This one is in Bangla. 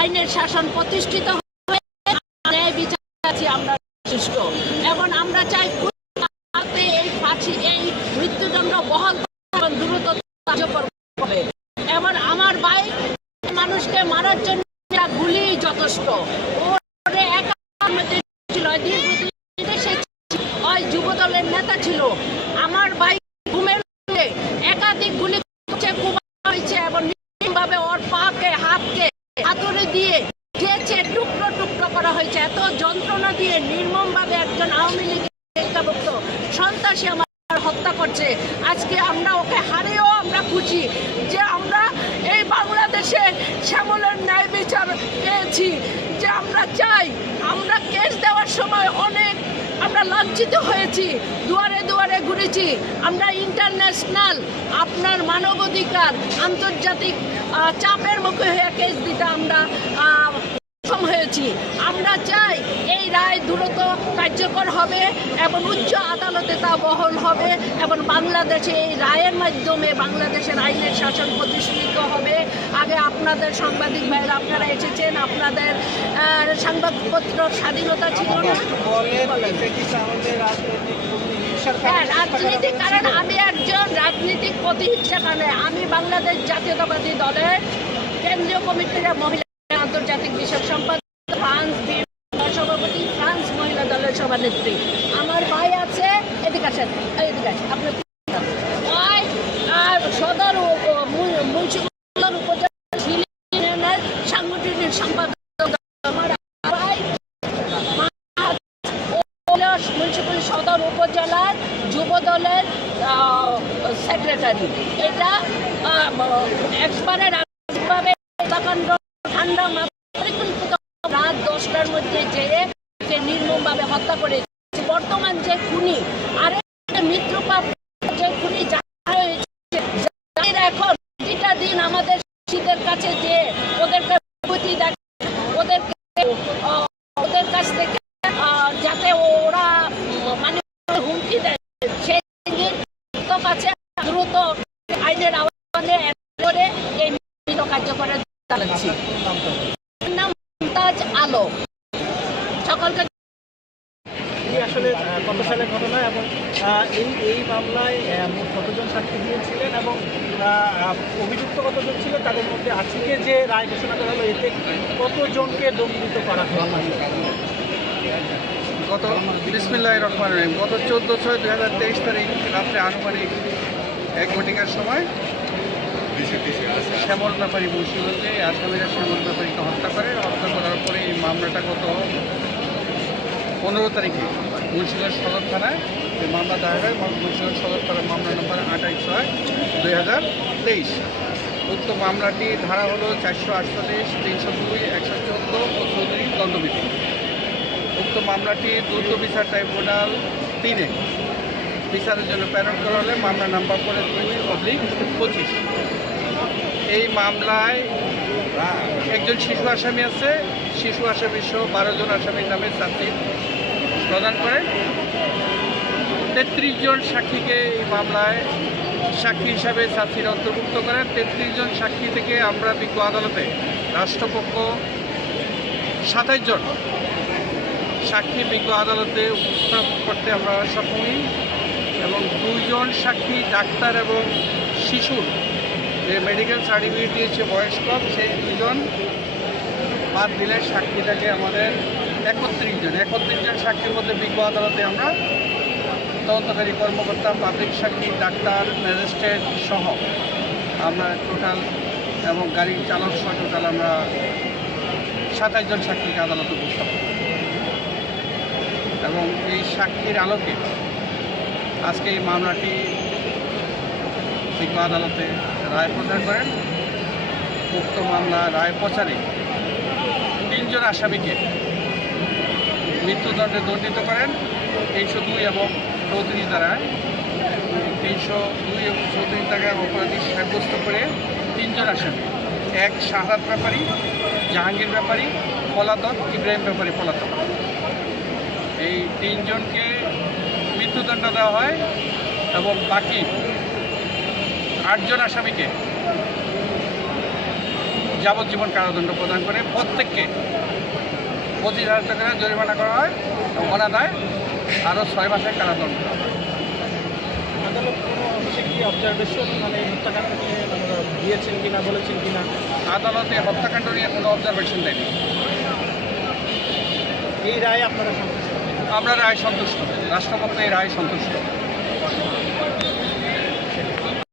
আইনের শাসন প্রতিষ্ঠিত হয়ে ন্যায় বিচার আছি আমরা সৃষ্ট এবং আমরা চাই এই ফাঁসি এই মৃত্যুদণ্ড বহাল এবং দ্রুত কার্যকর হবে। এবং আমার ভাই মানুষকে মারার জন্য গুলি যথেষ্ট ওই যুব দলের নেতা ছিল। আমার ভাই ঘুমের একাধিক গুলি হয়েছে এবং নির্মমভাবে ওর পাকে হাতকে হাতুড়ি দিয়ে দিয়েছে, টুকরো টুকরো করা হয়েছে। এত যন্ত্রণা দিয়ে নির্মমভাবে একজন আওয়ামী লীগের সন্ত্রাসী আমার হত্যা করছে। আজকে আমরা ওকে হারিয়েও আমরা খুশি যে আমরা এই বাংলাদেশে শ্যামলের ন্যায় বিচার পেয়েছি। যে আমরা চাই, আমরা কেস দেওয়ার সময় অনেক আমরা লাঞ্ছিত হয়েছি, দুয়ারে দুয়ারে ঘুরেছি, আমরা ইন্টারন্যাশনাল আপনার মানবাধিকার আন্তর্জাতিক চাপের মুখে হয়ে কেস দিতে আমরা সক্ষম হয়েছি। আমরা চাই এই রায় দ্রুত কার্যকর হবে এবং উচ্চ আদালতে তা বহাল হবে এবং বাংলাদেশে এই রায়ের মাধ্যমে বাংলাদেশের আইনের শাসন প্রতিষ্ঠিত হবে। আগে আপনাদের সাংবাদিক ভাইরা আপনারা এসেছেন, আপনাদের সংবাদপত্র স্বাধীনতা ছিল না। হ্যাঁ, রাজনীতি, কারণ আমি একজন রাজনীতিক প্রতিহিংসা কারণে আমি বাংলাদেশ জাতীয়তাবাদী দলের কেন্দ্রীয় কমিটির মহিলা আন্তর্জাতিক বিষয়ক সম্পাদক, ফ্রান্স সভাপতি, ফ্রান্স মহিলা দলের সভানেত্রী। আমার ভাই আছে, এদিকে আসেন, এদিকে আসেন, আপনার সদর মুন্সিগঞ্জ উপজেলা সাংগঠনিক সম্পাদক। আমার ভাই মুন্সিগঞ্জ সদর উপজেলার যুব দলের সেক্রেটারি। এটা একবারে রাজভাবে ঠান্ডা রাত 10টার মধ্যে যেয়ে নির্মমভাবে হত্যা করে বর্তমান যে খুনি আর মৃত্যুপাপ যে খুনি এখন প্রতিটা দিন আমাদের শীতের কাছে যে ওদেরকে ওদের কাছ থেকে যাতে ওরা মানে হুমকি দেয় সেই কাছে দ্রুত আইনের আহ্বানে করে এই কার্যকর চালাচ্ছি। নাম মুমতাজ আলো। সকলকে আসলে কত সালের ঘটনা এবং এই মামলায় কতজন সাক্ষী দিয়েছিলেন এবং অভিযুক্ত কতজন ছিল, তাদের মধ্যে আজকে যে রায় ঘোষণা করা হলো এতে কতজনকে দণ্ডিত করা হলো? গত বিসমিল্লাহির রহমানির রহিম গত 14/6/2023 তারিখ রাত্রে আনুমানিক 1 ঘটিকার সময় শ্যামল ব্যাপারী মুন্সিগঞ্জে আসামিরা শ্যামল ব্যাপারীকে হত্যা করার পরে এই মামলাটা গত 15 তারিখে মুন্সিগঞ্জ সদর থানায় এই মামলা দায়ের হয়। মুন্সিগঞ্জ সদর থানার মামলা নম্বর 28/6/2023। উক্ত মামলাটি ধারা হলো 448, 302, 114 ও 34 দণ্ডবিধি। উক্ত মামলাটি দ্রুত বিচার ট্রাইব্যুনাল 3-এ বিচারের জন্য প্রেরণ করা হলে মামলা নাম্বার পরে 2/25। এই মামলায় একজন শিশু আসামি আছে। শিশু আসামি সহ 12 জন আসামির নামে চার্জশিট প্রদান করেন। 33 জন সাক্ষীকে এই মামলায় সাক্ষী হিসাবে চার্জশিট অন্তর্ভুক্ত করেন। 33 জন সাক্ষী থেকে আমরা বিজ্ঞ আদালতে রাষ্ট্রপক্ষ 27 জন সাক্ষী বিজ্ঞ আদালতে উপস্থাপন করতে আমরা সক্ষম হই এবং 2 জন সাক্ষী ডাক্তার এবং শিশুর যে মেডিকেল সার্টিফিকেট দিয়েছে বয়স কম, সেই 2 জন বাদ দিলে সাক্ষী থাকে আমাদের 31 জন সাক্ষীর মধ্যে বিজ্ঞ আদালতে আমরা তদন্তকারী কর্মকর্তা, পাবলিক সাক্ষী, ডাক্তার, ম্যাজিস্ট্রেট সহ আমরা টোটাল এবং গাড়ির চালক সহ টোটাল আমরা 27 জন সাক্ষীকে আদালতে উপস্থাপন করি এবং এই সাক্ষীর আলোকে আজকে এই মামলাটি বিজ্ঞ আদালতে রায় প্রচার করেন। উক্ত মামলা রায় প্রচারে 3 জন আসামিকে মৃত্যুদণ্ডে দণ্ডিত করেন 302 এবং 34 ধারায়। 302 এবং 34 ধারায় অপরাধী সাব্যস্ত করে 3 জন আসামি, এক শাহাদাত ব্যাপারী, জাহাঙ্গীর ব্যাপারী পলাতক, ইব্রাহিম ব্যাপারী পলাতক, এই 3 জনকে মৃত্যুদণ্ড দেওয়া হয় এবং বাকি 8 জন আসামিকে যাবজ্জীবন কারাদণ্ড প্রদান করে প্রত্যেককে 25,000 টাকা জরিমানা করা হয় অনাদায় আরও 6 মাসের কারাদণ্ড। আদালত কোনো অংশে কি অবজারভেশন মানে এই হত্যাকাণ্ডকে দিয়েছেন কিনা বলেছেন কিনা? আদালতে হত্যাকাণ্ড নিয়ে কোনো অবজারভেশন দেয়নি। এই রায় আপনারা সন্তুষ্ট? আমরা রায় সন্তুষ্ট, রাষ্ট্রপক্ষ এই রায় সন্তুষ্ট।